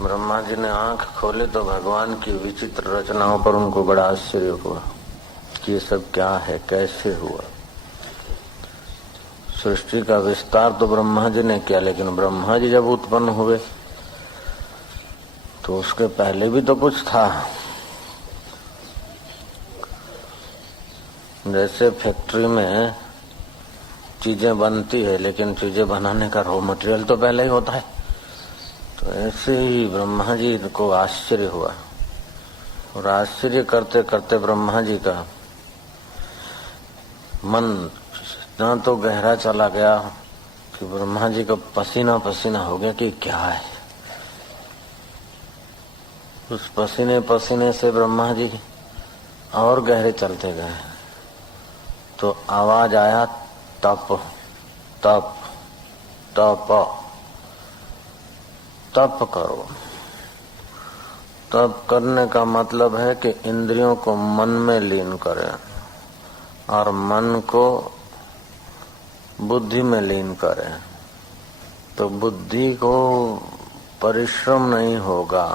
ब्रह्मा जी ने आंख खोले तो भगवान की विचित्र रचनाओं पर उनको बड़ा आश्चर्य हुआ कि ये सब क्या है, कैसे हुआ। सृष्टि का विस्तार तो ब्रह्मा जी ने किया, लेकिन ब्रह्मा जी जब उत्पन्न हुए तो उसके पहले भी तो कुछ था। जैसे फैक्ट्री में चीजें बनती है, लेकिन चीजें बनाने का रॉ मटेरियल तो पहले ही होता है। तो ऐसे ही ब्रह्मा जी को आश्चर्य हुआ, और आश्चर्य करते करते ब्रह्मा जी का मन इतना तो गहरा चला गया कि ब्रह्मा जी का पसीना पसीना हो गया कि क्या है। उस पसीने पसीने से ब्रह्मा जी और गहरे चलते गए तो आवाज आया, तप तप तप तप करो। तप करने का मतलब है कि इंद्रियों को मन में लीन करें और मन को बुद्धि में लीन करें। तो बुद्धि को परिश्रम नहीं होगा,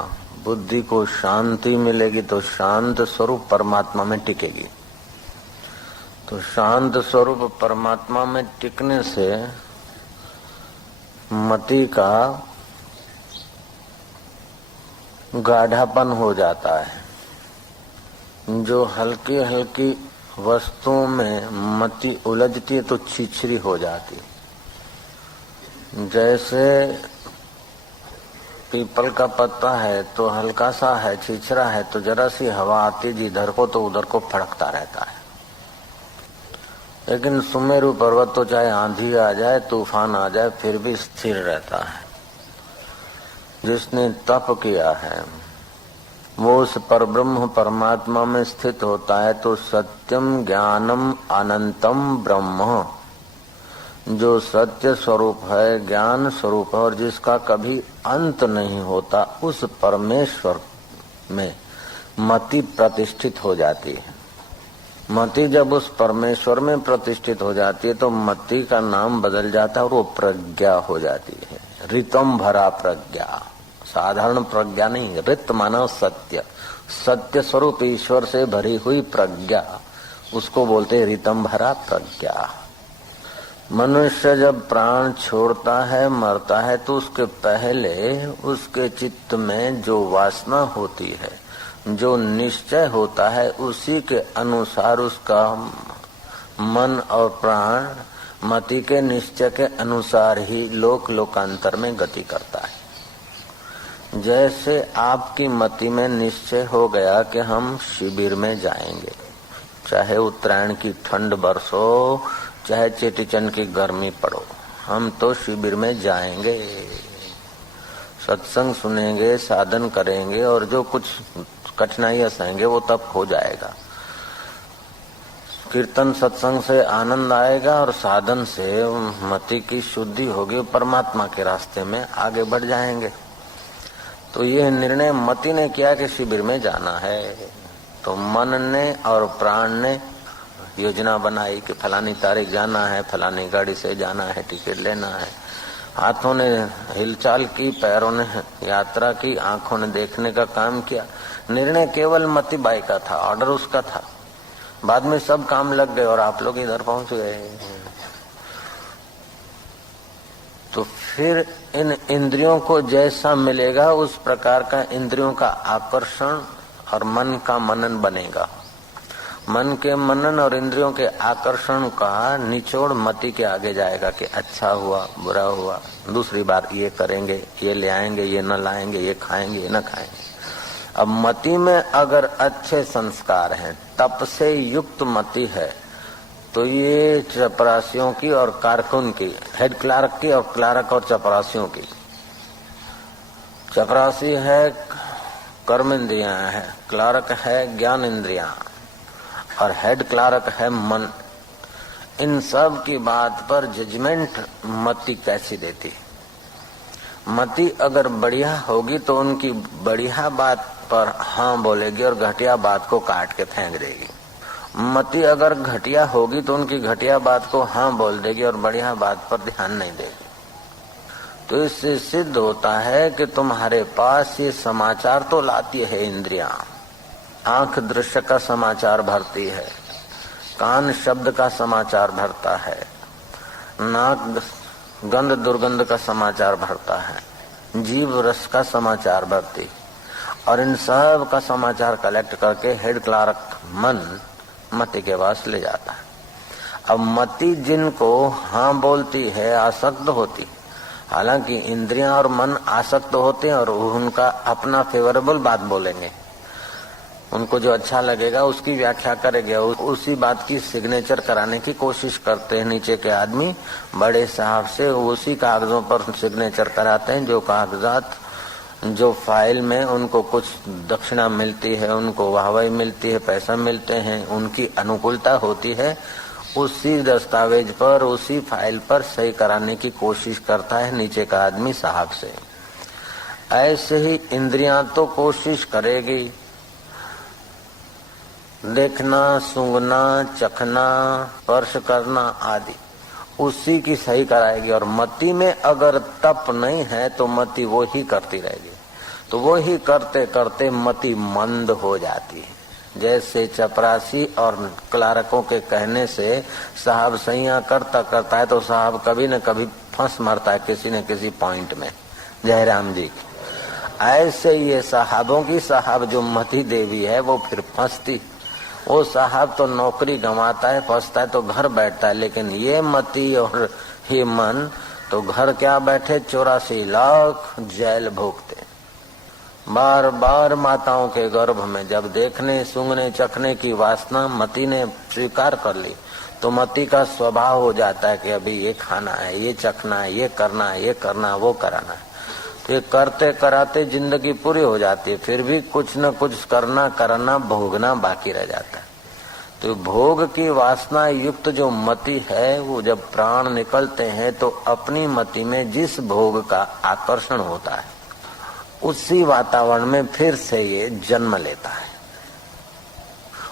बुद्धि को शांति मिलेगी, तो शांत स्वरूप परमात्मा में टिकेगी। तो शांत स्वरूप परमात्मा में टिकने से मति का गाढ़ापन हो जाता है। जो हल्की हल्की वस्तुओं में मति उलझती है तो छिछरी हो जाती। जैसे पीपल का पत्ता है तो हल्का सा है, छिछरा है, तो जरा सी हवा आती जिधर को तो उधर को फड़कता रहता है। लेकिन सुमेरु पर्वत तो चाहे आंधी आ जाए, तूफान आ जाए, फिर भी स्थिर रहता है। जिसने तप किया है वो उस परब्रह्म परमात्मा में स्थित होता है। तो सत्यम ज्ञानम अनंतम ब्रह्म, जो सत्य स्वरूप है, ज्ञान स्वरूप है और जिसका कभी अंत नहीं होता, उस परमेश्वर में मति प्रतिष्ठित हो जाती है। मति जब उस परमेश्वर में प्रतिष्ठित हो जाती है तो मति का नाम बदल जाता है और वो प्रज्ञा हो जाती है। ऋतम भरा प्रज्ञा, साधारण प्रज्ञा नहीं, ऋत माना सत्य, सत्य स्वरूप ईश्वर से भरी हुई प्रज्ञा, उसको बोलते हैं ऋतम भरा प्रज्ञा। मनुष्य जब प्राण छोड़ता है, मरता है, तो उसके पहले उसके चित्त में जो वासना होती है, जो निश्चय होता है, उसी के अनुसार उसका मन और प्राण मति के निश्चय के अनुसार ही लोक लोकांतर में गति करता है। जैसे आपकी मति में निश्चय हो गया कि हम शिविर में जाएंगे, चाहे उत्तरायण की ठंड बरसो, चाहे चेटीचंड की गर्मी पड़ो, हम तो शिविर में जाएंगे, सत्संग सुनेंगे, साधन करेंगे, और जो कुछ कठिनाइयां सहेंगे वो तब हो जाएगा। कीर्तन सत्संग से आनंद आएगा और साधन से मति की शुद्धि होगी, परमात्मा के रास्ते में आगे बढ़ जाएंगे। तो ये निर्णय मति ने किया कि शिविर में जाना है, तो मन ने और प्राण ने योजना बनाई कि फलानी तारीख जाना है, फलानी गाड़ी से जाना है, टिकट लेना है। हाथों ने हिलचाल की, पैरों ने यात्रा की, आंखों ने देखने का काम किया। निर्णय केवल मति बाई का था, ऑर्डर उसका था। बाद में सब काम लग गए और आप लोग इधर पहुंच गए। तो फिर इन इंद्रियों को जैसा मिलेगा उस प्रकार का इंद्रियों का आकर्षण और मन का मनन बनेगा। मन के मनन और इंद्रियों के आकर्षण का निचोड़ मति के आगे जाएगा कि अच्छा हुआ, बुरा हुआ, दूसरी बार ये करेंगे, ये ले आएंगे, ये न लाएंगे, ये खाएंगे, ये न खाएंगे। अब मति में अगर अच्छे संस्कार हैं, तप से युक्त मति है, तो ये चपरासियों की और कारकुन की, हेड क्लार्क की और क्लार्क और चपरासियों की। चपरासी है कर्म इंद्रियां है, क्लार्क है ज्ञान इंद्रियां और हेड क्लार्क है मन। इन सब की बात पर जजमेंट मति कैसी देती है। मति अगर बढ़िया होगी तो उनकी बढ़िया बात पर हाँ बोलेगी और घटिया बात को काट के फेंक देगी। मति अगर घटिया होगी तो उनकी घटिया बात को हाँ बोल देगी और बढ़िया बात पर ध्यान नहीं देगी। तो इससे सिद्ध होता है कि तुम्हारे पास ये समाचार तो लाती है इंद्रियां। आंख दृश्य का समाचार भरती है, कान शब्द का समाचार भरता है, नाक गंध दुर्गंध का समाचार भरता है, जीव रस का समाचार भरती, और इन सब का समाचार कलेक्ट करके हेड क्लार्क मन मति के पास ले जाता है। अब मति जिनको हाँ बोलती है, आसक्त होती, हालांकि इंद्रियां और मन आसक्त होते हैं और उनका अपना फेवरेबल बात बोलेंगे, उनको जो अच्छा लगेगा उसकी व्याख्या करेंगे, उसी बात की सिग्नेचर कराने की कोशिश करते हैं। नीचे के आदमी बड़े साहब से उसी कागजों पर सिग्नेचर कराते हैं, जो कागजात जो फाइल में उनको कुछ दक्षिणा मिलती है, उनको वाहवाही मिलती है, पैसा मिलते हैं, उनकी अनुकूलता होती है, उसी दस्तावेज पर उसी फाइल पर सही कराने की कोशिश करता है नीचे का आदमी साहब से। ऐसे ही इंद्रियां तो कोशिश करेगी, देखना, सूंघना, चखना, स्पर्श करना आदि उसी की सही कराएगी। और मति में अगर तप नहीं है तो मति वो ही करती रहेगी, तो वो ही करते करते मति मंद हो जाती है। जैसे चपरासी और क्लार्कों के कहने से साहब सैया करता करता है तो साहब कभी न कभी फंस मरता है किसी न किसी पॉइंट में। जयराम जी, ऐसे ये साहबों की साहब जो मति देवी है वो फिर फंसती। वो साहब तो नौकरी गंवाता है, फंसता है तो घर बैठता है, लेकिन ये मति और ये मन तो घर क्या बैठे 84 लाख जेल भोगते। बार बार माताओं के गर्भ में जब देखने सूंघने चखने की वासना मति ने स्वीकार कर ली तो मति का स्वभाव हो जाता है कि अभी ये खाना है, ये चखना है, ये करना है, ये करना है, वो कराना है। तो ये करते कराते जिंदगी पूरी हो जाती है, फिर भी कुछ न कुछ करना भोगना बाकी रह जाता है। तो भोग की वासना युक्त जो मति है वो जब प्राण निकलते हैं तो अपनी मति में जिस भोग का आकर्षण होता है उसी वातावरण में फिर से ये जन्म लेता है,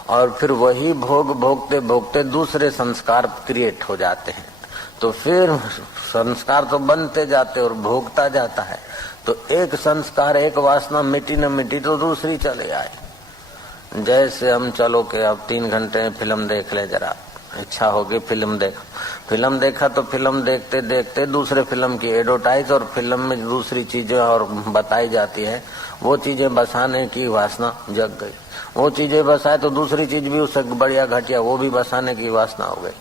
और फिर वही भोग भोगते भोगते दूसरे संस्कार क्रिएट हो जाते हैं। तो फिर संस्कार तो बनते जाते और भोगता जाता है। तो एक संस्कार एक वासना मिटी न मिटी तो दूसरी चले आए। जैसे हम चलो कि अब 3 घंटे फिल्म देख ले, जरा इच्छा होगी फिल्म देखा तो फिल्म देखते देखते दूसरे फिल्म की एडवर्टाइज और फिल्म में दूसरी चीजें और बताई जाती है, वो चीजें बसाने की वासना जग गई। वो चीजें बसाए तो दूसरी चीज भी उससे बढ़िया घटिया वो भी बसाने की वासना हो गई।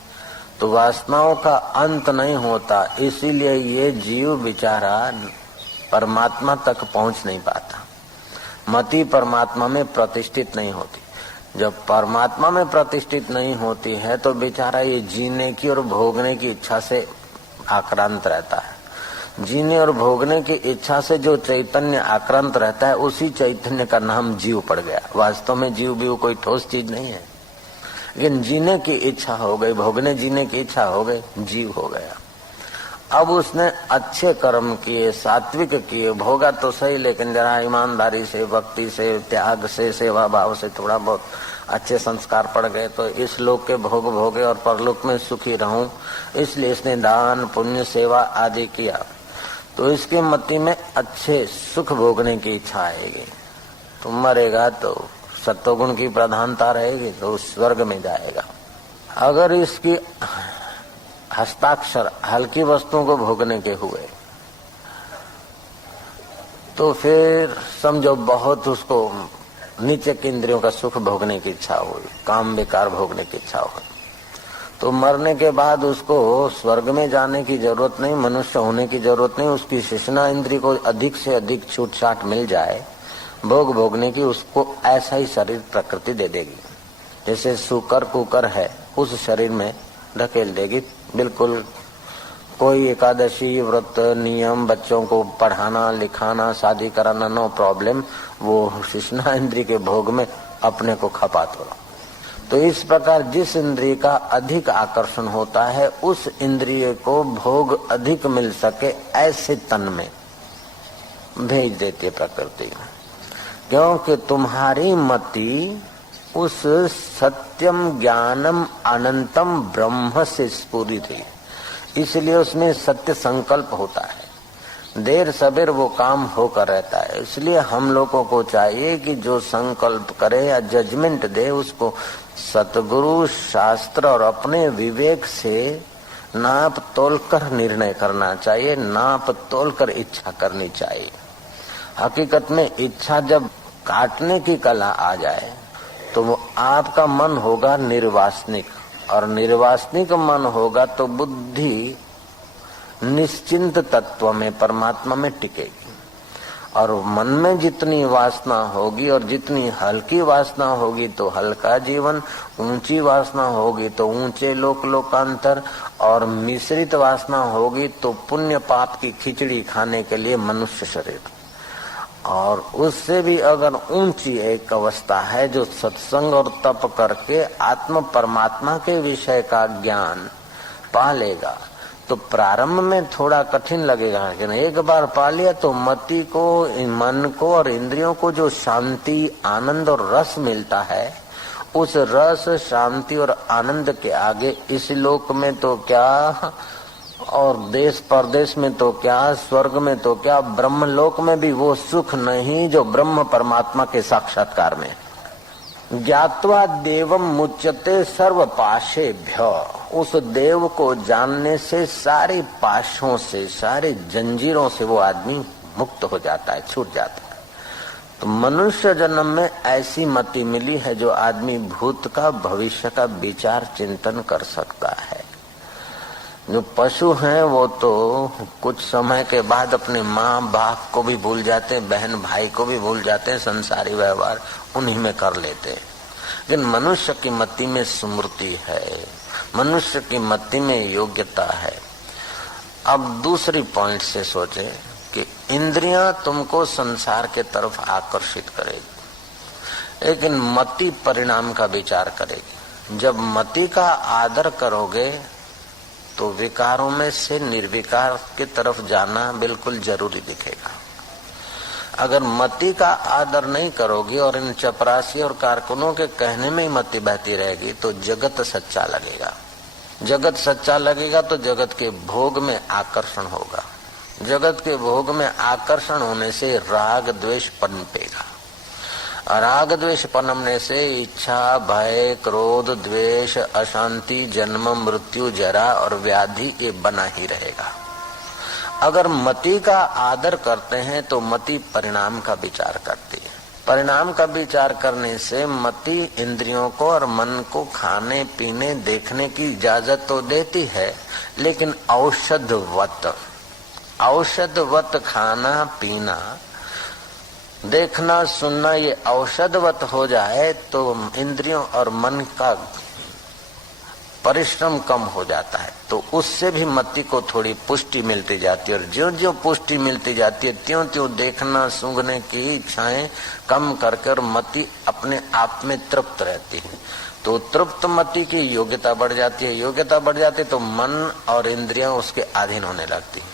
तो वासनाओं का अंत नहीं होता, इसीलिए ये जीव बेचारा परमात्मा तक पहुंच नहीं पाता। मति परमात्मा में प्रतिष्ठित नहीं होती। जब परमात्मा में प्रतिष्ठित नहीं होती है तो बेचारा ये जीने की और भोगने की इच्छा से आक्रांत रहता है। जीने और भोगने की इच्छा से जो चैतन्य आक्रांत रहता है उसी चैतन्य का नाम जीव पड़ गया। वास्तव में जीव भी कोई ठोस चीज नहीं है, लेकिन जीने की इच्छा हो गई, भोगने जीने की इच्छा हो गई, जीव हो गया। अब उसने अच्छे कर्म किए, सात्विक किए, भोगा तो सही, लेकिन जरा ईमानदारी से, भक्ति से, त्याग से, सेवा भाव से थोड़ा बहुत अच्छे संस्कार पड़ गए तो इस लोक के भोग भोगे और परलोक में सुखी रहूं, इसलिए इसने दान पुण्य सेवा आदि किया। तो इसके मति में अच्छे सुख भोगने की इच्छा आएगी। तो मरेगा तो सत्वगुण की प्रधानता रहेगी तो स्वर्ग में जाएगा। अगर इसकी हस्ताक्षर हल्की वस्तुओं को भोगने के हुए तो फिर समझो बहुत उसको नीचे के इंद्रियों का सुख भोगने की इच्छा हुई, काम बेकार भोगने की इच्छा हुई, तो मरने के बाद उसको स्वर्ग में जाने की जरूरत नहीं, मनुष्य होने की जरूरत नहीं। उसकी शिश्ना इंद्री को अधिक से अधिक छूट छाट मिल जाए भोग भोगने की, उसको ऐसा ही शरीर प्रकृति दे देगी। जैसे सुकर कुकर है उस शरीर में ढकेल देगी। बिल्कुल कोई एकादशी व्रत नियम, बच्चों को पढ़ाना लिखाना शादी कराना नो प्रॉब्लम, वो शिश्ना इंद्री के भोग में अपने को खपा तोड़ा। तो इस प्रकार जिस इंद्रिय का अधिक आकर्षण होता है उस इंद्रिय को भोग अधिक मिल सके ऐसे तन में भेज देती है प्रकृति, क्योंकि तुम्हारी मति उस सत्यम ज्ञानम अनंतम ब्रह्म से स्फुरित है, इसलिए उसमें सत्य संकल्प होता है। देर सबेर वो काम होकर रहता है। इसलिए हम लोगों को चाहिए कि जो संकल्प करे या जजमेंट दे उसको सतगुरु, शास्त्र और अपने विवेक से नाप तोल कर निर्णय करना चाहिए, नाप तोल कर इच्छा करनी चाहिए। हकीकत में इच्छा जब काटने की कला आ जाए तो वो आपका मन होगा निर्वासनिक, और निर्वासनिक मन होगा तो बुद्धि निश्चिंत तत्व में, परमात्मा में टिकेगी। और मन में जितनी वासना होगी और जितनी हल्की वासना होगी तो हल्का जीवन, ऊंची वासना होगी तो ऊंचे लोकांतर, और मिश्रित वासना होगी तो पुण्य पाप की खिचड़ी खाने के लिए मनुष्य शरीर। और उससे भी अगर ऊंची एक अवस्था है जो सत्संग और तप करके आत्म परमात्मा के विषय का ज्ञान पा लेगा, तो प्रारंभ में थोड़ा कठिन लगेगा, लेकिन एक बार पा लिया तो मति को, मन को और इंद्रियों को जो शांति, आनंद और रस मिलता है, उस रस, शांति और आनंद के आगे इस लोक में तो क्या और देश परदेश में तो क्या, स्वर्ग में तो क्या, ब्रह्मलोक में भी वो सुख नहीं जो ब्रह्म परमात्मा के साक्षात्कार में। ज्ञात्वा देवम मुच्यते सर्व पाशेभ्य, उस देव को जानने से सारे पाशों से, सारे जंजीरों से वो आदमी मुक्त हो जाता है, छूट जाता है। तो मनुष्य जन्म में ऐसी मति मिली है जो आदमी भूत का, भविष्य का विचार चिंतन कर सकता है। जो पशु हैं वो तो कुछ समय के बाद अपने माँ बाप को भी भूल जाते हैं, बहन भाई को भी भूल जाते हैं, संसारी व्यवहार उन्हीं में कर लेते हैं। लेकिन मनुष्य की मति में स्मृति है, मनुष्य की मति में योग्यता है। अब दूसरी पॉइंट से सोचे कि इंद्रियां तुमको संसार के तरफ आकर्षित करेगी, लेकिन मति परिणाम का विचार करेगी। जब मति का आदर करोगे तो विकारों में से निर्विकार की तरफ जाना बिल्कुल जरूरी दिखेगा। अगर मति का आदर नहीं करोगी और इन चपरासी और कारकुनों के कहने में ही मति बहती रहेगी तो जगत सच्चा लगेगा। जगत सच्चा लगेगा तो जगत के भोग में आकर्षण होगा। जगत के भोग में आकर्षण होने से राग द्वेष पनपेगा। राग द्वेष पनपने से इच्छा, भय, क्रोध, द्वेष, अशांति, जन्म, मृत्यु, जरा और व्याधि ये बना ही रहेगा। अगर मति का आदर करते हैं तो मति परिणाम का विचार करती है। परिणाम का विचार करने से मति इंद्रियों को और मन को खाने पीने देखने की इजाजत तो देती है, लेकिन औषधवत खाना पीना, देखना सुनना ये औषधवत हो जाए तो इंद्रियों और मन का परिश्रम कम हो जाता है, तो उससे भी मति को थोड़ी पुष्टि मिलती जाती है। और ज्यों ज्यों पुष्टि मिलती जाती है त्यों त्यों देखना सूंघने की इच्छाएं कम करके और मति अपने आप में तृप्त रहती है। तो तृप्त मति की योग्यता बढ़ जाती है, योग्यता बढ़ जाती है तो मन और इंद्रियां उसके अधीन होने लगती है।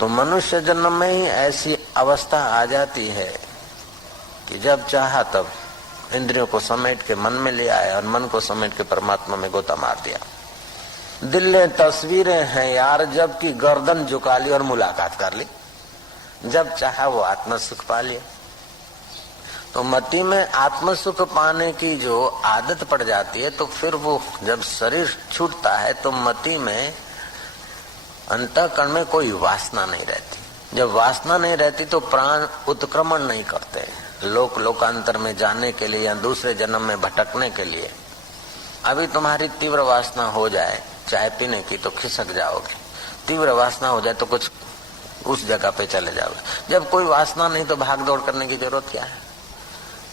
तो मनुष्य जन्म में ही ऐसी अवस्था आ जाती है कि जब चाहा तब इंद्रियों को समेट के मन में ले आया और मन को समेट के परमात्मा में गोता मार दिया। दिल ने तस्वीरें हैं यार, जब की गर्दन झुका ली और मुलाकात कर ली, जब चाहा वो आत्म सुख पा लिया। तो मति में आत्म सुख पाने की जो आदत पड़ जाती है तो फिर वो जब शरीर छूटता है तो मति में, अंतःकरण में कोई वासना नहीं रहती। जब वासना नहीं रहती तो प्राण उत्क्रमण नहीं करते लोकांतर में जाने के लिए या दूसरे जन्म में भटकने के लिए। अभी तुम्हारी तीव्र वासना हो जाए चाय पीने की तो खिसक जाओगे, तीव्र वासना हो जाए तो कुछ उस जगह पे चले जाओगे। जब कोई वासना नहीं तो भाग दौड़ करने की जरूरत क्या है।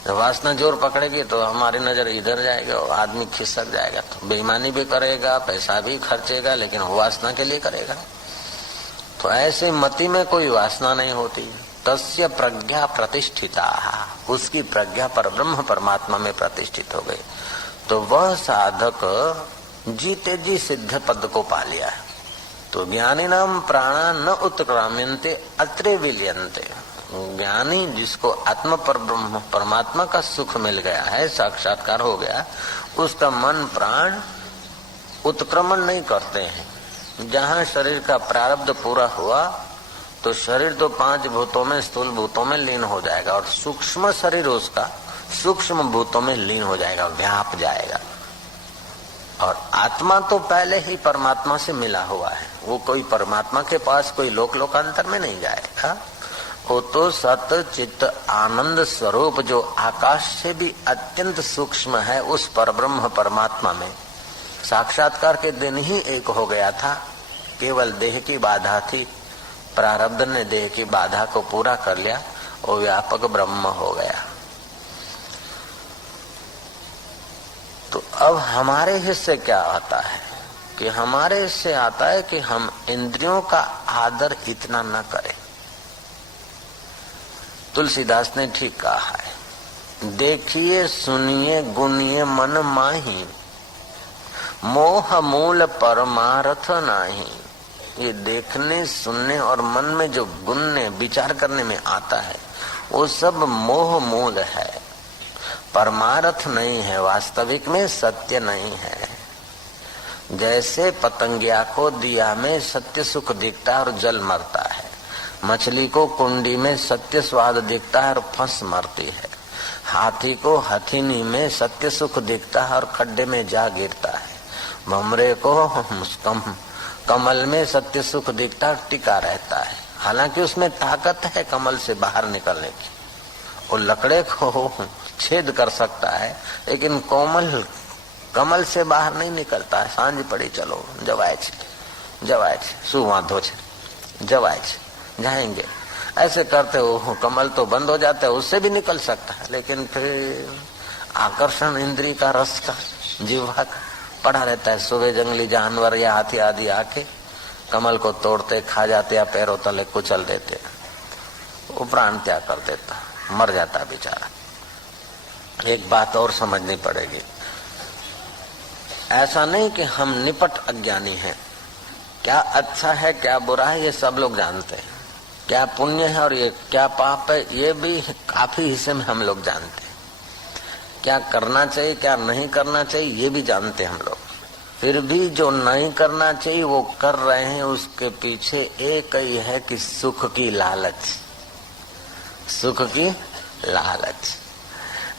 जब वासना जोर पकड़ेगी तो हमारी नजर इधर जाएगा और आदमी खिसक जाएगा, तो बेईमानी भी करेगा, पैसा भी खर्चेगा, लेकिन वासना के लिए करेगा। तो ऐसे मति में कोई वासना नहीं होती। तस्य प्रज्ञा प्रतिष्ठिता, उसकी प्रज्ञा पर ब्रह्म परमात्मा में प्रतिष्ठित हो गई। तो वह साधक जीते जी सिद्ध पद को पा लिया है। तो ज्ञानी नाम प्राणा न उत्क्राम्यन्ते अत्रे विलियन्ते। ज्ञानी जिसको आत्म पर ब्रह्म परमात्मा का सुख मिल गया है, साक्षात्कार हो गया, उसका मन प्राण उत्क्रमण नहीं करते हैं। जहाँ शरीर का प्रारब्ध पूरा हुआ तो शरीर तो 5 भूतों में, स्थूल भूतों में लीन हो जाएगा और सूक्ष्म शरीर उसका सूक्ष्म भूतों में लीन हो जाएगा, व्याप जाएगा। और आत्मा तो पहले ही परमात्मा से मिला हुआ है, वो कोई परमात्मा के पास कोई लोकांतर में नहीं जाएगा। वो तो सत चित्त आनंद स्वरूप जो आकाश से भी अत्यंत सूक्ष्म है, उस परब्रह्म परमात्मा में साक्षात्कार के दिन ही एक हो गया था। केवल देह की बाधा थी, प्रारब्ध ने देह की बाधा को पूरा कर लिया, वो व्यापक ब्रह्म हो गया। तो अब हमारे हिस्से क्या आता है कि हमारे हिस्से आता है कि हम इंद्रियों का आदर इतना न करें। तुलसीदास ने ठीक कहा है, देखिए सुनिए गुनिए मन माही, मोह मूल परमार्थ नाही। ये देखने सुनने और मन में जो गुनने विचार करने में आता है वो सब मोह मूल है, परमार्थ नहीं है, वास्तविक में सत्य नहीं है। जैसे पतंगिया को दिया में सत्य सुख दिखता है और जल मरता है, मछली को कुंडी में सत्य स्वाद दिखता है और फंस मरती है, हाथी को हथीनी में सत्य सुख दिखता है और खड्डे में जा गिरता है, भमरे को कमल में सत्य सुख दिखता है, टिका रहता है। हालांकि उसमें ताकत है कमल से बाहर निकलने की, वो लकड़े को छेद कर सकता है, लेकिन कमल से बाहर नहीं निकलता है। सांझ पड़ी चलो जवाय शू वांधो छे जवाय जाएंगे, ऐसे करते हो कमल तो बंद हो जाता है, उससे भी निकल सकता है, लेकिन फिर आकर्षण इंद्री का रस का जीवा का पड़ा रहता है। सुबह जंगली जानवर या हाथी आदि आके कमल को तोड़ते खा जाते या पैरों तले कुचल देते, वो प्राण त्याग कर देता, मर जाता बेचारा। एक बात और समझनी पड़ेगी, ऐसा नहीं कि हम निपट अज्ञानी हैं, क्या अच्छा है क्या बुरा है ये सब लोग जानते हैं, क्या पुण्य है और ये क्या पाप है ये भी काफी हिस्से में हम लोग जानते हैं, क्या करना चाहिए क्या नहीं करना चाहिए ये भी जानते हैं हम लोग। फिर भी जो नहीं करना चाहिए वो कर रहे हैं, उसके पीछे एक ही है कि सुख की लालच, सुख की लालच।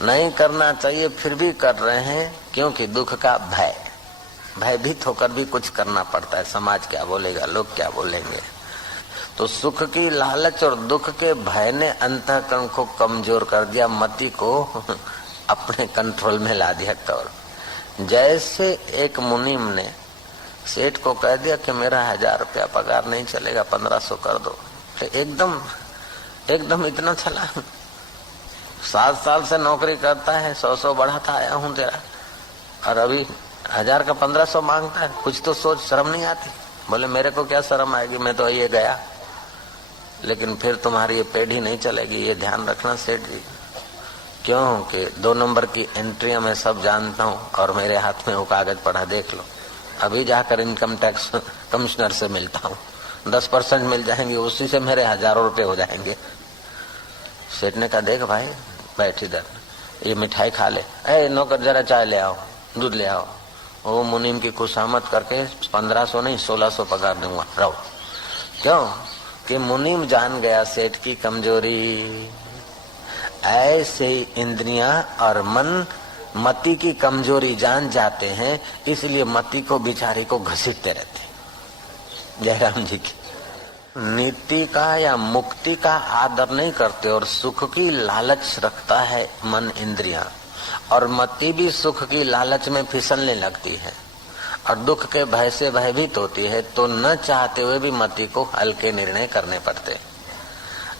नहीं करना चाहिए फिर भी कर रहे हैं, क्योंकि दुख का भय, भयभीत होकर भी कुछ करना पड़ता है, समाज क्या बोलेगा, लोग क्या बोलेंगे। तो सुख की लालच और दुख के भय ने अंतःकरण को कमजोर कर दिया, मति को अपने कंट्रोल में ला दिया। कौर जैसे एक मुनीम ने सेठ को कह दिया कि मेरा 1000 रुपया पगार नहीं चलेगा, 1500 कर दो, तो एकदम इतना चला। 7 साल से नौकरी करता है, 100 बढ़ाता आया हूँ तेरा, और अभी 1000 का 1500 मांगता है। कुछ तो सोच, शर्म नहीं आती? बोले मेरे को क्या शर्म आएगी, मैं तो ये गया, लेकिन फिर तुम्हारी ये पेढ़ी नहीं चलेगी, ये ध्यान रखना सेठ जी। क्यों कि 2 नंबर की एंट्रियां मैं सब जानता हूँ और मेरे हाथ में वो कागज पड़ा, देख लो। अभी जाकर इनकम टैक्स कमिश्नर से मिलता हूँ, 10% मिल जाएंगे, उसी से मेरे हजारों रुपए हो जाएंगे। सेठ ने कहा देख भाई बैठ इधर, ये मिठाई खा ले, ए नौकर जरा चाय ले आओ, दूध ले आओ। वो मुनीम की खुशामद करके 1500 नहीं 1600 पगार दूंगा, रहो। क्यों कि मुनीम जान गया सेठ की कमजोरी। ऐसे इंद्रियां और मन मति की कमजोरी जान जाते हैं, इसलिए मति को बिचारी को घसीटते रहते हैं। जयराम जी की नीति का या मुक्ति का आदर नहीं करते और सुख की लालच रखता है मन इंद्रियां, और मति भी सुख की लालच में फिसलने लगती है और दुख के भय से भयभीत होती है। तो न चाहते हुए भी मति को हल्के निर्णय करने पड़ते,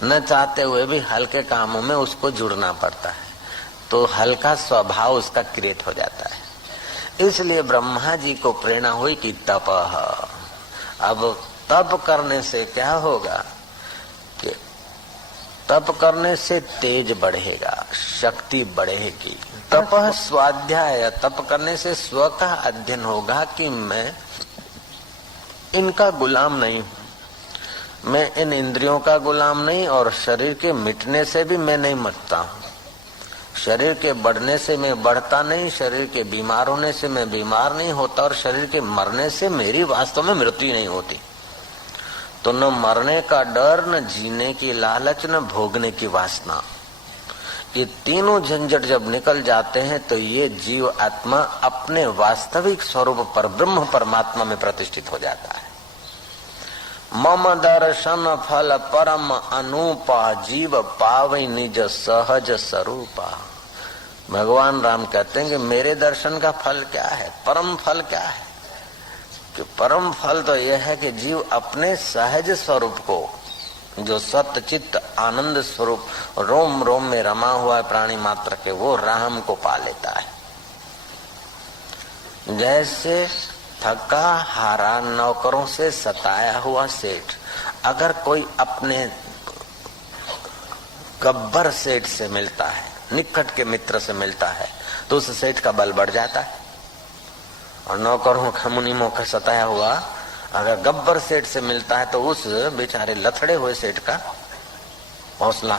न चाहते हुए भी हल्के कामों में उसको जुड़ना पड़ता है, तो हल्का स्वभाव उसका क्रिएट हो जाता है। इसलिए ब्रह्मा जी को प्रेरणा हुई कि तपः। अब तप करने से क्या होगा कि तप करने से तेज बढ़ेगा, शक्ति बढ़ेगी। तपः स्वाध्याय, तप करने से स्व का अध्ययन होगा कि मैं इनका गुलाम नहीं हूं, मैं इन इंद्रियों का गुलाम नहीं, और शरीर के मिटने से भी मैं नहीं मरता हूँ, शरीर के बढ़ने से मैं बढ़ता नहीं, शरीर के बीमार होने से मैं बीमार नहीं होता, और शरीर के मरने से मेरी वास्तव में मृत्यु नहीं होती। तो न मरने का डर, न जीने की लालच, न भोगने की वासना। ये तीनों झंझट जब निकल जाते हैं तो ये जीव आत्मा अपने वास्तविक स्वरूप पर ब्रह्म परमात्मा में प्रतिष्ठित हो जाता है। मम दर्शन फल परम अनुपा, जीव पावै निज सहज स्वरूपा। भगवान राम कहते हैं कि मेरे दर्शन का फल क्या है, परम फल क्या है? कि परम फल तो यह है कि जीव अपने सहज स्वरूप को, जो सत्य चित्त आनंद स्वरूप रोम रोम में रमा हुआ है प्राणी मात्र के, वो राम को पा लेता है। जैसे थका हारा नौकरों से सताया हुआ सेठ अगर कोई अपने गब्बर सेठ से मिलता है, निकट के मित्र से मिलता है, तो उस सेठ का बल बढ़ जाता है। और नौकरों का मुनीमों का सताया हुआ अगर गब्बर सेठ से मिलता है तो उस बेचारे लथड़े हुए सेठ का हौसला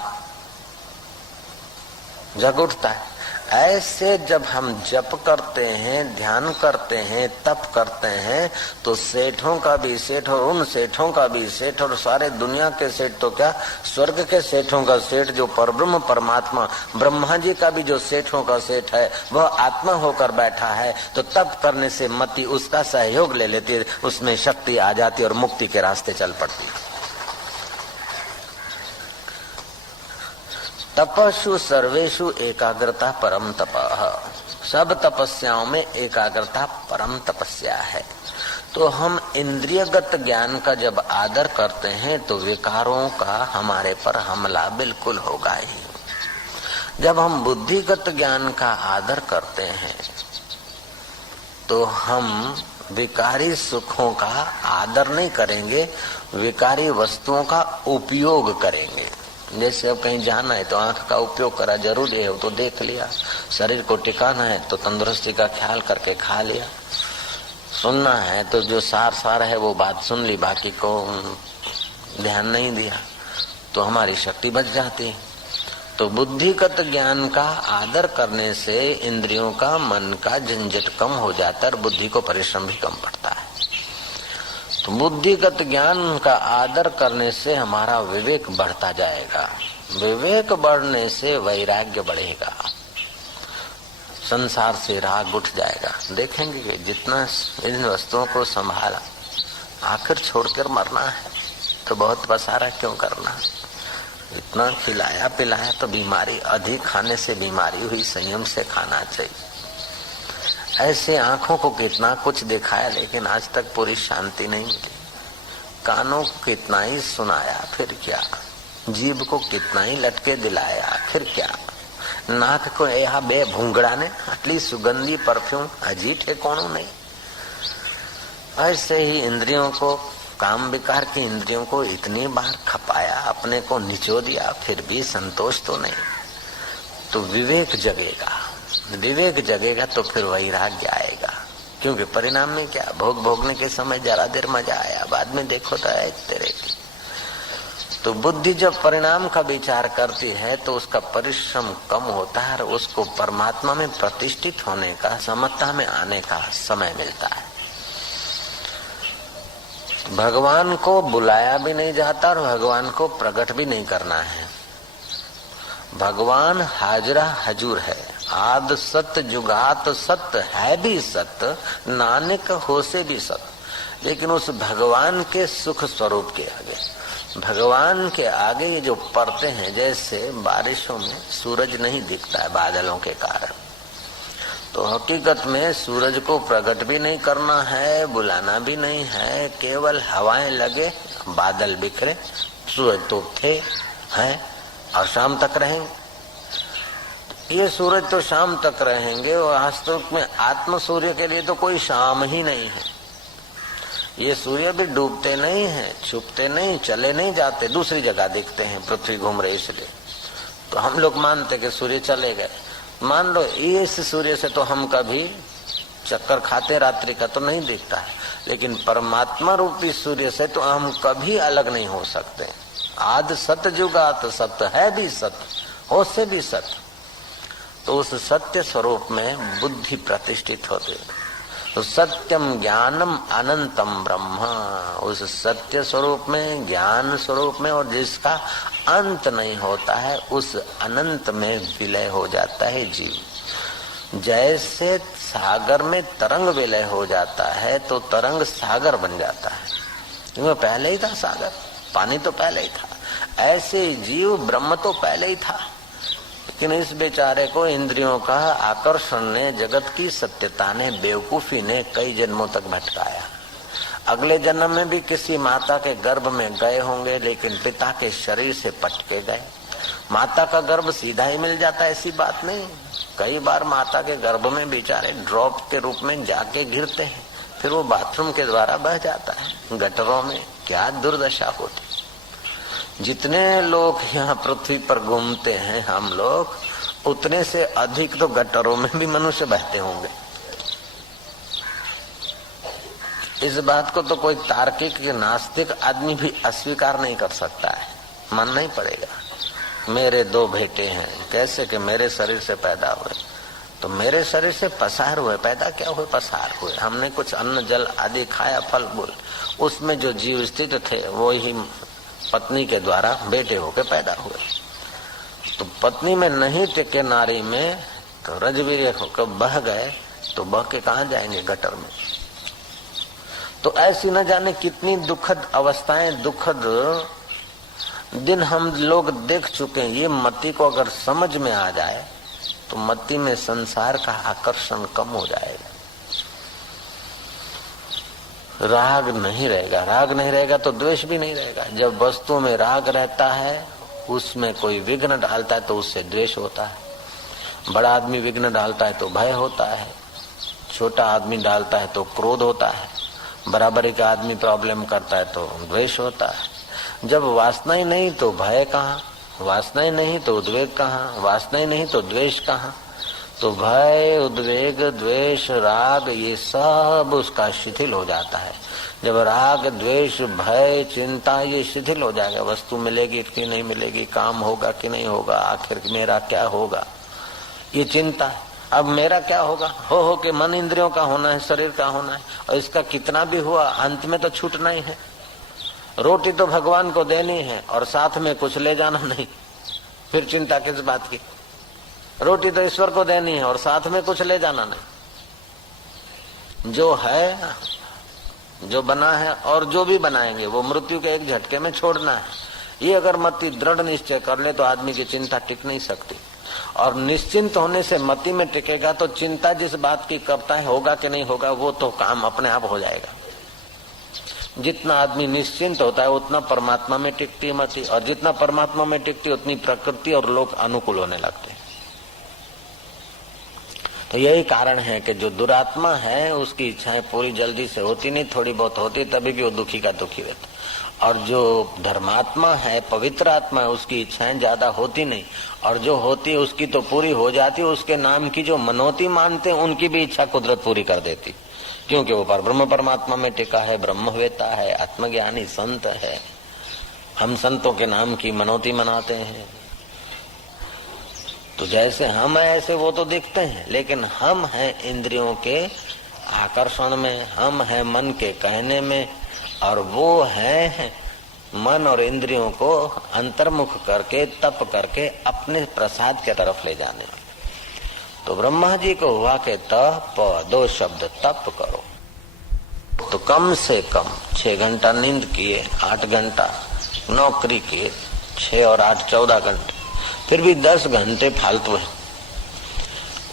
जग उठता है। ऐसे जब हम जप करते हैं, ध्यान करते हैं, तप करते हैं, तो सेठों का भी सेठ और उन सेठों का भी सेठ और सारे दुनिया के सेठ तो क्या, स्वर्ग के सेठों का सेठ जो परब्रह्म परमात्मा ब्रह्मा जी का भी जो सेठों का सेठ है वह आत्मा होकर बैठा है। तो तप करने से मति उसका सहयोग ले लेती है, उसमें शक्ति आ जाती है और मुक्ति के रास्ते चल पड़ती है। तपस्ु सर्वेषु एकाग्रता परम तपः। सब तपस्याओं में एकाग्रता परम तपस्या है। तो हम इंद्रियगत ज्ञान का जब आदर करते हैं तो विकारों का हमारे पर हमला बिल्कुल होगा ही। जब हम बुद्धिगत ज्ञान का आदर करते हैं तो हम विकारी सुखों का आदर नहीं करेंगे, विकारी वस्तुओं का उपयोग करेंगे। जैसे अब कहीं जाना है तो आंख का उपयोग करा, जरूरी है तो देख लिया। शरीर को टिकाना है तो तंदुरुस्ती का ख्याल करके खा लिया। सुनना है तो जो सार है वो बात सुन ली, बाकी को ध्यान नहीं दिया तो हमारी शक्ति बच जाती है। तो बुद्धिगत ज्ञान का आदर करने से इंद्रियों का, मन का झंझट कम हो जाता है और बुद्धि को परिश्रम भी कम पड़ता है। तो बुद्धिगत ज्ञान का आदर करने से हमारा विवेक बढ़ता जाएगा, विवेक बढ़ने से वैराग्य बढ़ेगा, संसार से राग उठ जाएगा। देखेंगे कि जितना इन वस्तुओं को संभाला, आखिर छोड़कर मरना है तो बहुत पसारा क्यों करना। इतना खिलाया पिलाया तो बीमारी, अधिक खाने से बीमारी हुई, संयम से खाना चाहिए। ऐसे आंखों को कितना कुछ दिखाया लेकिन आज तक पूरी शांति नहीं मिली। कानों को कितना ही सुनाया फिर क्या, जीभ को कितना ही लटके दिलाया फिर क्या, नाक को यह बे भूंगड़ा ने आटली सुगंधी परफ्यूम हजी ठेकोणो नहीं। ऐसे ही इंद्रियों को, काम विकार की इंद्रियों को इतनी बार खपाया, अपने को निचो दिया, फिर भी संतोष तो नहीं। तो विवेक जगेगा, विवेक जगेगा तो फिर वैराग्य आएगा। क्योंकि परिणाम में क्या, भोग भोगने के समय जरा देर मजा आया, बाद में देखो तो ऐसे रहती। तो बुद्धि जब परिणाम का विचार करती है तो उसका परिश्रम कम होता है और उसको परमात्मा में प्रतिष्ठित होने का, समता में आने का समय मिलता है। भगवान को बुलाया भी नहीं जाता और भगवान को प्रकट भी नहीं करना है। भगवान हाजरा हजूर है, आद सत्य जुगात सत्य है भी सत्य, नानक हो से भी सत्य। लेकिन उस भगवान के सुख स्वरूप के आगे, भगवान के आगे ये जो पर्दे हैं, जैसे बारिशों में सूरज नहीं दिखता है बादलों के कारण, तो हकीकत में सूरज को प्रकट भी नहीं करना है, बुलाना भी नहीं है, केवल हवाएं लगे, बादल बिखरे, सूरज तो थे हैं और शाम तक रहेंगे। ये सूरज तो शाम तक रहेंगे और वास्तव में आत्म सूर्य के लिए तो कोई शाम ही नहीं है। ये सूर्य भी डूबते नहीं हैं, छुपते नहीं, चले नहीं जाते, दूसरी जगह दिखते हैं, पृथ्वी घूम रही इसलिए। तो हम लोग मानते कि सूर्य चले गए। मान लो इस सूर्य से तो हम कभी चक्कर खाते रात्रि का तो नहीं दिखता है, लेकिन परमात्मा रूपी सूर्य से तो हम कभी अलग नहीं हो सकते। आद सत्य जुगात सत्य है भी सत्य, हो से भी सत्य। तो उस सत्य स्वरूप में बुद्धि प्रतिष्ठित होती है। तो सत्यम ज्ञानम अनंतम ब्रह्म, उस सत्य स्वरूप में, ज्ञान स्वरूप में, और जिसका अंत नहीं होता है, उस अनंत में विलय हो जाता है जीव। जैसे सागर में तरंग विलय हो जाता है तो तरंग सागर बन जाता है, क्योंकि पहले ही था सागर, पानी तो पहले ही था। ऐसे जीव ब्रह्म तो पहले ही था, लेकिन इस बेचारे को इंद्रियों का आकर्षण ने, जगत की सत्यता ने, बेवकूफी ने कई जन्मों तक भटकाया। अगले जन्म में भी किसी माता के गर्भ में गए होंगे, लेकिन पिता के शरीर से पटके गए। माता का गर्भ सीधा ही मिल जाता, ऐसी बात नहीं। कई बार माता के गर्भ में बेचारे ड्रॉप के रूप में जाके गिरते हैं, फिर वो बाथरूम के द्वारा बह जाता है गटरों में। क्या दुर्दशा होती। जितने लोग यहाँ पृथ्वी पर घूमते हैं हम लोग, उतने से अधिक तो गटरों में भी मनुष्य बहते होंगे। इस बात को तो कोई तार्किक या नास्तिक आदमी भी अस्वीकार नहीं कर सकता है, मानना ही पड़ेगा। मेरे 2 बेटे हैं, कैसे कि मेरे शरीर से पैदा हुए, तो मेरे शरीर से पसार हुए, पैदा क्या हुए, पसार हुए। हमने कुछ अन्न जल आदि खाया, फल फूल, उसमें जो जीव स्थित थे वो ही पत्नी के द्वारा बेटे होके पैदा हुए। तो पत्नी में नहीं टिके नारी में, तो रजवीर होकर बह गए, तो बह के कहाँ जाएंगे, गटर में। तो ऐसी न जाने कितनी दुखद अवस्थाएं, दुखद दिन हम लोग देख चुके हैं। ये मति को अगर समझ में आ जाए तो मति में संसार का आकर्षण कम हो जाएगा, राग नहीं रहेगा। राग नहीं रहेगा तो द्वेष भी नहीं रहेगा। जब वस्तु में राग रहता है, उसमें कोई विघ्न डालता है तो उससे द्वेष होता है। बड़ा आदमी विघ्न डालता है तो भय होता है, छोटा आदमी डालता है तो क्रोध होता है, बराबरी का आदमी प्रॉब्लम करता है तो द्वेष होता है। जब वासना ही नहीं तो भय कहाँ, वासना ही नहीं तो उद्वेग कहाँ, वासना ही नहीं तो द्वेष कहाँ। तो भय, उद्वेग, द्वेष, राग, ये सब उसका शिथिल हो जाता है। जब राग, द्वेष, भय, चिंता ये शिथिल हो जाएगा, वस्तु मिलेगी कि नहीं मिलेगी, काम होगा कि नहीं होगा, आखिर मेरा क्या होगा, ये चिंता। अब मेरा क्या होगा, हो के मन इंद्रियों का होना है, शरीर का होना है, और इसका कितना भी हुआ अंत में तो छूटना ही है। रोटी तो भगवान को देनी है और साथ में कुछ ले जाना नहीं, फिर चिंता किस बात की। रोटी तो ईश्वर को देनी है और साथ में कुछ ले जाना नहीं। जो है, जो बना है और जो भी बनाएंगे वो मृत्यु के एक झटके में छोड़ना है। ये अगर मति दृढ़ निश्चय कर ले तो आदमी की चिंता टिक नहीं सकती। और निश्चिंत होने से मति में टिकेगा तो चिंता जिस बात की करता है, होगा कि नहीं होगा, वो तो काम अपने आप हो जाएगा। जितना आदमी निश्चिंत होता है उतना परमात्मा में टिकती है मति, और जितना परमात्मा में टिकती है उतनी प्रकृति और लोग अनुकूल होने लगते हैं। तो यही कारण है कि जो दुरात्मा है उसकी इच्छाएं पूरी जल्दी से होती नहीं, थोड़ी बहुत होती तभी भी वो दुखी का दुखी रहता। और जो धर्मात्मा है, पवित्र आत्मा है, उसकी इच्छाएं ज्यादा होती नहीं, और जो होती है उसकी तो पूरी हो जाती है। उसके नाम की जो मनोती मानते हैं उनकी भी इच्छा कुदरत पूरी कर देती, क्योंकि वो परब्रह्म परमात्मा में टिका है, ब्रह्मवेता है, आत्मज्ञानी संत है। हम संतों के नाम की मनोती मनाते हैं। तो जैसे हम हैं ऐसे वो तो दिखते हैं, लेकिन हम हैं इंद्रियों के आकर्षण में, हम हैं मन के कहने में, और वो है मन और इंद्रियों को अंतर्मुख करके, तप करके अपने प्रसाद की तरफ ले जाने। तो ब्रह्मा जी को हुआ के तप, 2 शब्द तप करो। तो कम से कम 6 घंटा नींद किए, 8 घंटा नौकरी किए, 6 और 8 14 घंटे, फिर भी 10 घंटे फालतू है।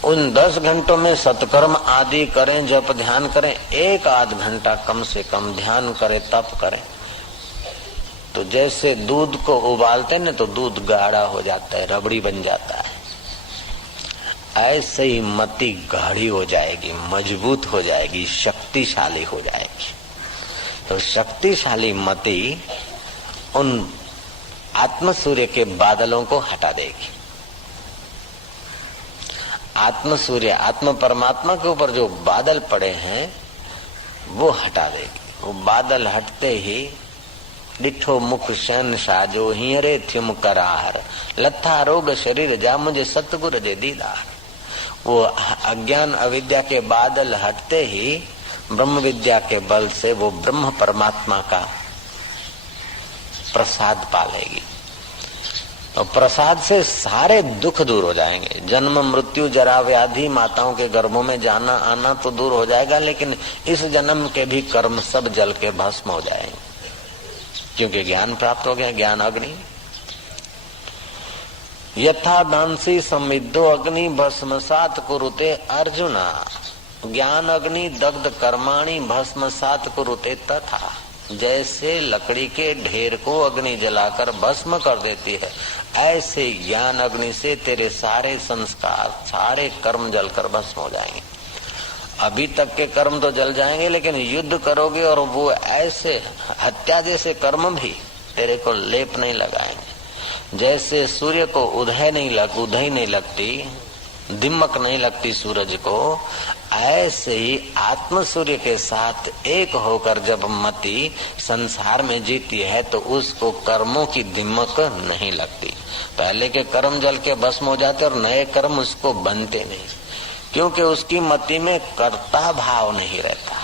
उन 10 घंटों में सत्कर्म आदि करें, जप ध्यान करें, 1-8 घंटा कम से कम ध्यान करें, तप करें। तो जैसे दूध को उबालते हैं ना तो दूध गाढ़ा हो जाता है, रबड़ी बन जाता है, ऐसे ही मति गाढ़ी हो जाएगी, मजबूत हो जाएगी, शक्तिशाली हो जाएगी। तो शक्तिशाली मति उन आत्म सूर्य के बादलों को हटा देगी। आत्म सूर्य, आत्म परमात्मा के ऊपर जो बादल पड़े हैं वो हटा देगी। वो बादल हटते ही डिठो मुख शैन साजो हियरे थ्युम करार, लथा रोग शरीर जा मुझे सतगुर दे दीदार। वो अज्ञान अविद्या के बादल हटते ही ब्रह्म विद्या के बल से वो ब्रह्म परमात्मा का प्रसाद पालेगी। और प्रसाद से सारे दुख दूर हो जाएंगे। जन्म मृत्यु जरा व्याधि माताओं के गर्भों में जाना आना तो दूर हो जाएगा, लेकिन इस जन्म के भी कर्म सब जल के भस्म हो जाएंगे, क्योंकि ज्ञान प्राप्त हो गया। ज्ञान अग्नि यथा दांसी समिद्धो अग्नि भस्मसात कुरुते अर्जुना, ज्ञान अग्नि दग्ध कर्माणि भस्मसात कुरुते तथा। जैसे लकड़ी के ढेर को अग्नि जलाकर भस्म कर देती है, ऐसे ज्ञान अग्नि से तेरे सारे संस्कार सारे कर्म जलकर भस्म हो जाएंगे। अभी तक के कर्म तो जल जाएंगे, लेकिन युद्ध करोगे और वो ऐसे हत्या जैसे कर्म भी तेरे को लेप नहीं लगाएंगे। जैसे सूर्य को उदय नहीं लगती, दिमक नहीं लगती सूरज को, ऐसे ही आत्म सूर्य के साथ एक होकर जब मति संसार में जीती है तो उसको कर्मों की दिमक नहीं लगती। पहले के कर्म जल के भस्म हो जाते और नए कर्म उसको बनते नहीं, क्योंकि उसकी मति में कर्ता भाव नहीं रहता।